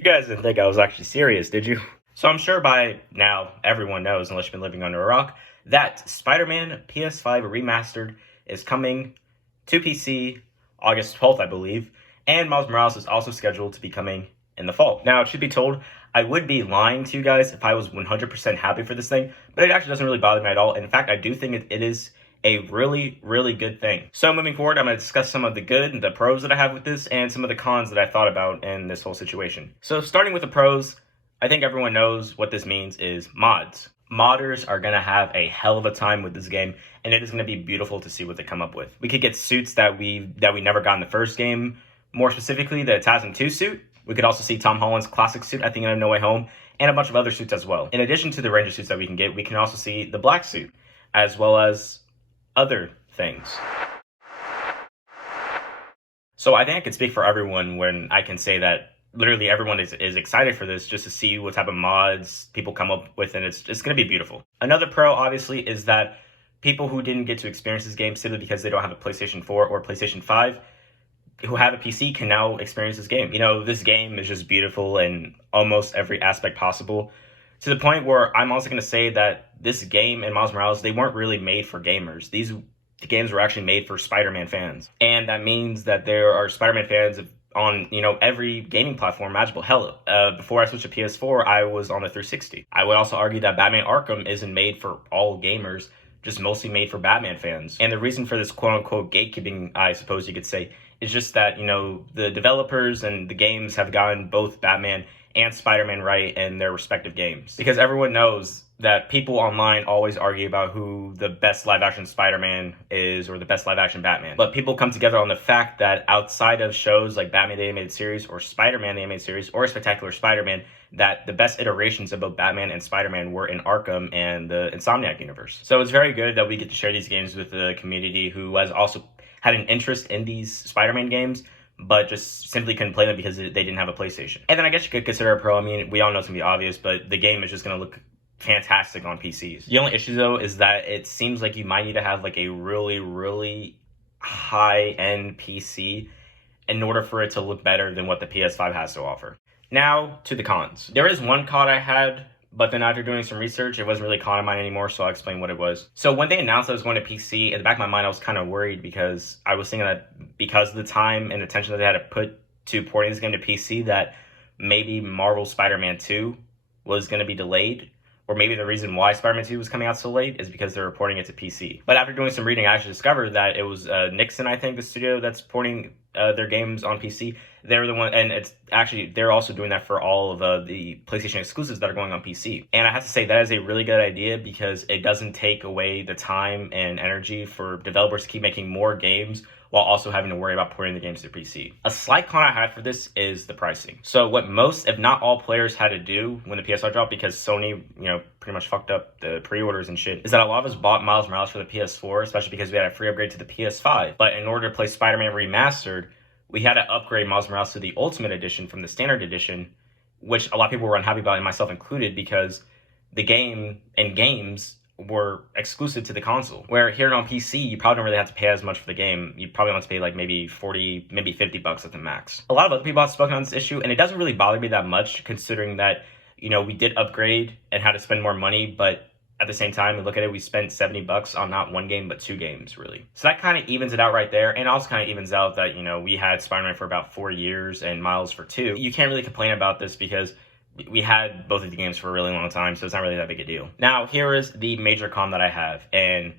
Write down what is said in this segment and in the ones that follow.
You guys didn't think I was actually serious, did you? So I'm sure by now everyone knows, unless you've been living under a rock, that Spider-Man PS5 Remastered is coming to PC August 12th, I believe, and Miles Morales is also scheduled to be coming in the fall. Now, it should be told, I would be lying to you guys if I was 100% happy for this thing, but it actually doesn't really bother me at all. In fact, I do think it is a really, really good thing. So moving forward, I'm going to discuss some of the good and the pros that I have with this and some of the cons that I thought about in this whole situation. So starting with the pros, I think everyone knows what this means is mods. Modders are going to have a hell of a time with this game, and it is going to be beautiful to see what they come up with. We could get suits that we never got in the first game, more specifically the TASM 2 suit. We could also see Tom Holland's classic suit, I think, in No Way Home, and a bunch of other suits as well. In addition to the Ranger suits that we can get, we can also see the black suit, as well as other things. So I think I could speak for everyone when I can say that literally everyone is excited for this, just to see what type of mods people come up with, and it's going to be beautiful. Another pro, obviously, is that people who didn't get to experience this game simply because they don't have a PlayStation 4 or PlayStation 5, who have a PC, can now experience this game. You know, this game is just beautiful in almost every aspect possible, to the point where I'm also going to say that this game and Miles Morales, they weren't really made for gamers. These games were actually made for Spider-Man fans. And that means that there are Spider-Man fans on, every gaming platform imaginable. Hell, before I switched to PS4, I was on the 360. I would also argue that Batman Arkham isn't made for all gamers, just mostly made for Batman fans. And the reason for this quote-unquote gatekeeping, I suppose you could say, is just that, the developers and the games have gotten both Batman and Spider-Man right in their respective games. Because everyone knows that people online always argue about who the best live-action Spider-Man is or the best live-action Batman. But people come together on the fact that outside of shows like Batman the Animated Series or Spider-Man the Animated Series or Spectacular Spider-Man, that the best iterations of both Batman and Spider-Man were in Arkham and the Insomniac universe. So it's very good that we get to share these games with the community who has also had an interest in these Spider-Man games, but just simply couldn't play them because they didn't have a PlayStation. And then I guess you could consider a pro. I mean, we all know it's going to be obvious, but the game is just going to look fantastic on PCs. The only issue, though, is that it seems like you might need to have like a really, really high-end PC in order for it to look better than what the PS5 has to offer. Now, to the cons. There is one con I had, but then after doing some research, it wasn't really a con of mine anymore, so I'll explain what it was. So when they announced I was going to PC, in the back of my mind, I was kind of worried because I was thinking that because of the time and attention that they had to put to porting this game to PC, that maybe Marvel Spider-Man 2 was going to be delayed, or maybe the reason why Spider-Man 2 was coming out so late is because they're porting it to PC. But after doing some reading, I actually discovered that it was Nixon, I think, the studio that's porting their games on PC. They're the one, and it's actually, they're also doing that for all of the PlayStation exclusives that are going on PC. And I have to say that is a really good idea because it doesn't take away the time and energy for developers to keep making more games while also having to worry about porting the games to PC. A slight con I had for this is the pricing. So what most, if not all players had to do when the PS5 dropped, because Sony, pretty much fucked up the pre-orders and shit, is that a lot of us bought Miles Morales for the PS4, especially because we had a free upgrade to the PS5. But in order to play Spider-Man Remastered, we had to upgrade Miles Morales to the Ultimate Edition from the Standard Edition, which a lot of people were unhappy about, and myself included, because the game and games were exclusive to the console. Where here on PC, you probably don't really have to pay as much for the game. You probably want to pay like maybe 40, maybe 50 bucks at the max. A lot of other people have spoken on this issue, and it doesn't really bother me that much considering that, we did upgrade and had to spend more money, but at the same time, we look at it, we spent 70 bucks on not one game, but two games, really. So that kind of evens it out right there, and also kind of evens out that, we had Spider-Man for about 4 years and Miles for 2. You can't really complain about this because we had both of the games for a really long time, so it's not really that big a deal. Now, here is the major con that I have, and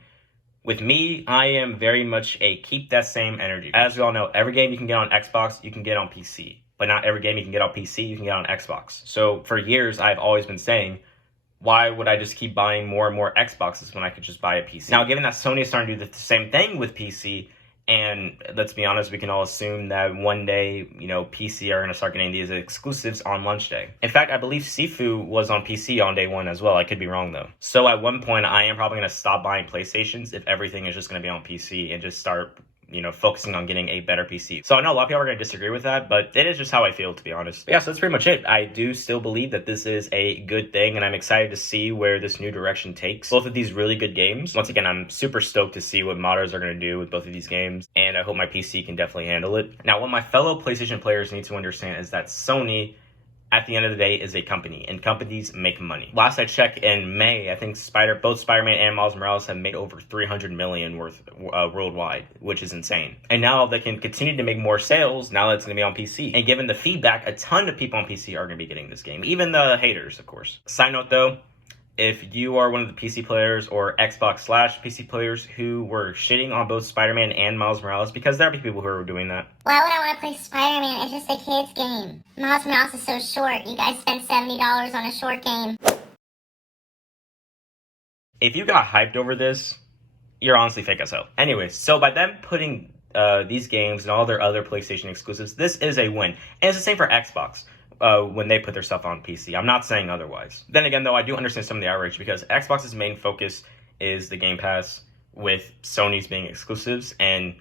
with me, I am very much a keep that same energy. As we all know, every game you can get on Xbox, you can get on PC, but not every game you can get on PC, you can get on Xbox. So for years, I've always been saying, why would I just keep buying more and more Xboxes when I could just buy a PC? Now, given that Sony is starting to do the same thing with PC, and let's be honest, we can all assume that one day, PC are going to start getting these exclusives on launch day. In fact, I believe Sifu was on PC on day one as well. I could be wrong, though. So at one point, I am probably going to stop buying PlayStations if everything is just going to be on PC and just start focusing on getting a better PC. So I know a lot of people are going to disagree with that, but it is just how I feel, to be honest. But yeah, so that's pretty much it. I do still believe that this is a good thing, and I'm excited to see where this new direction takes both of these really good games. Once again, I'm super stoked to see what modders are going to do with both of these games, and I hope my PC can definitely handle it. Now, what my fellow PlayStation players need to understand is that Sony at the end of the day is a company, and companies make money. Last I checked in May, I think both Spider-Man and Miles Morales have made over 300 million worth worldwide, which is insane. And now they can continue to make more sales now that it's going to be on PC. And given the feedback, a ton of people on PC are going to be getting this game, even the haters, of course. Side note though, if you are one of the PC players or Xbox/PC players who were shitting on both Spider-Man and Miles Morales, because there are people who are doing that. Why would I want to play Spider-Man? It's just a kid's game. Miles Morales is so short. You guys spend $70 on a short game. If you got hyped over this, you're honestly fake as hell. Anyways, so by them putting these games and all their other PlayStation exclusives, this is a win. And it's the same for Xbox. When they put their stuff on PC. I'm not saying otherwise. Then again, though, I do understand some of the outrage because Xbox's main focus is the Game Pass with Sony's being exclusives. And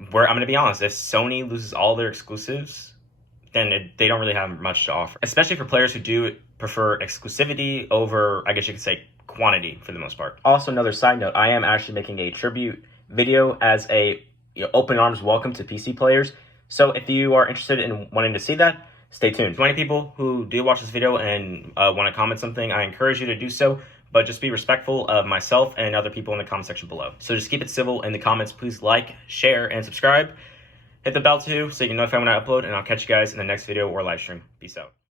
I'm going to be honest, if Sony loses all their exclusives, then they don't really have much to offer. Especially for players who do prefer exclusivity over, I guess you could say, quantity for the most part. Also, another side note, I am actually making a tribute video as a open arms welcome to PC players. So if you are interested in wanting to see that, stay tuned. To many people who do watch this video and want to comment something, I encourage you to do so, but just be respectful of myself and other people in the comment section below. So just keep it civil in the comments. Please like, share, and subscribe. Hit the bell too so you can notify when I upload, and I'll catch you guys in the next video or live stream. Peace out.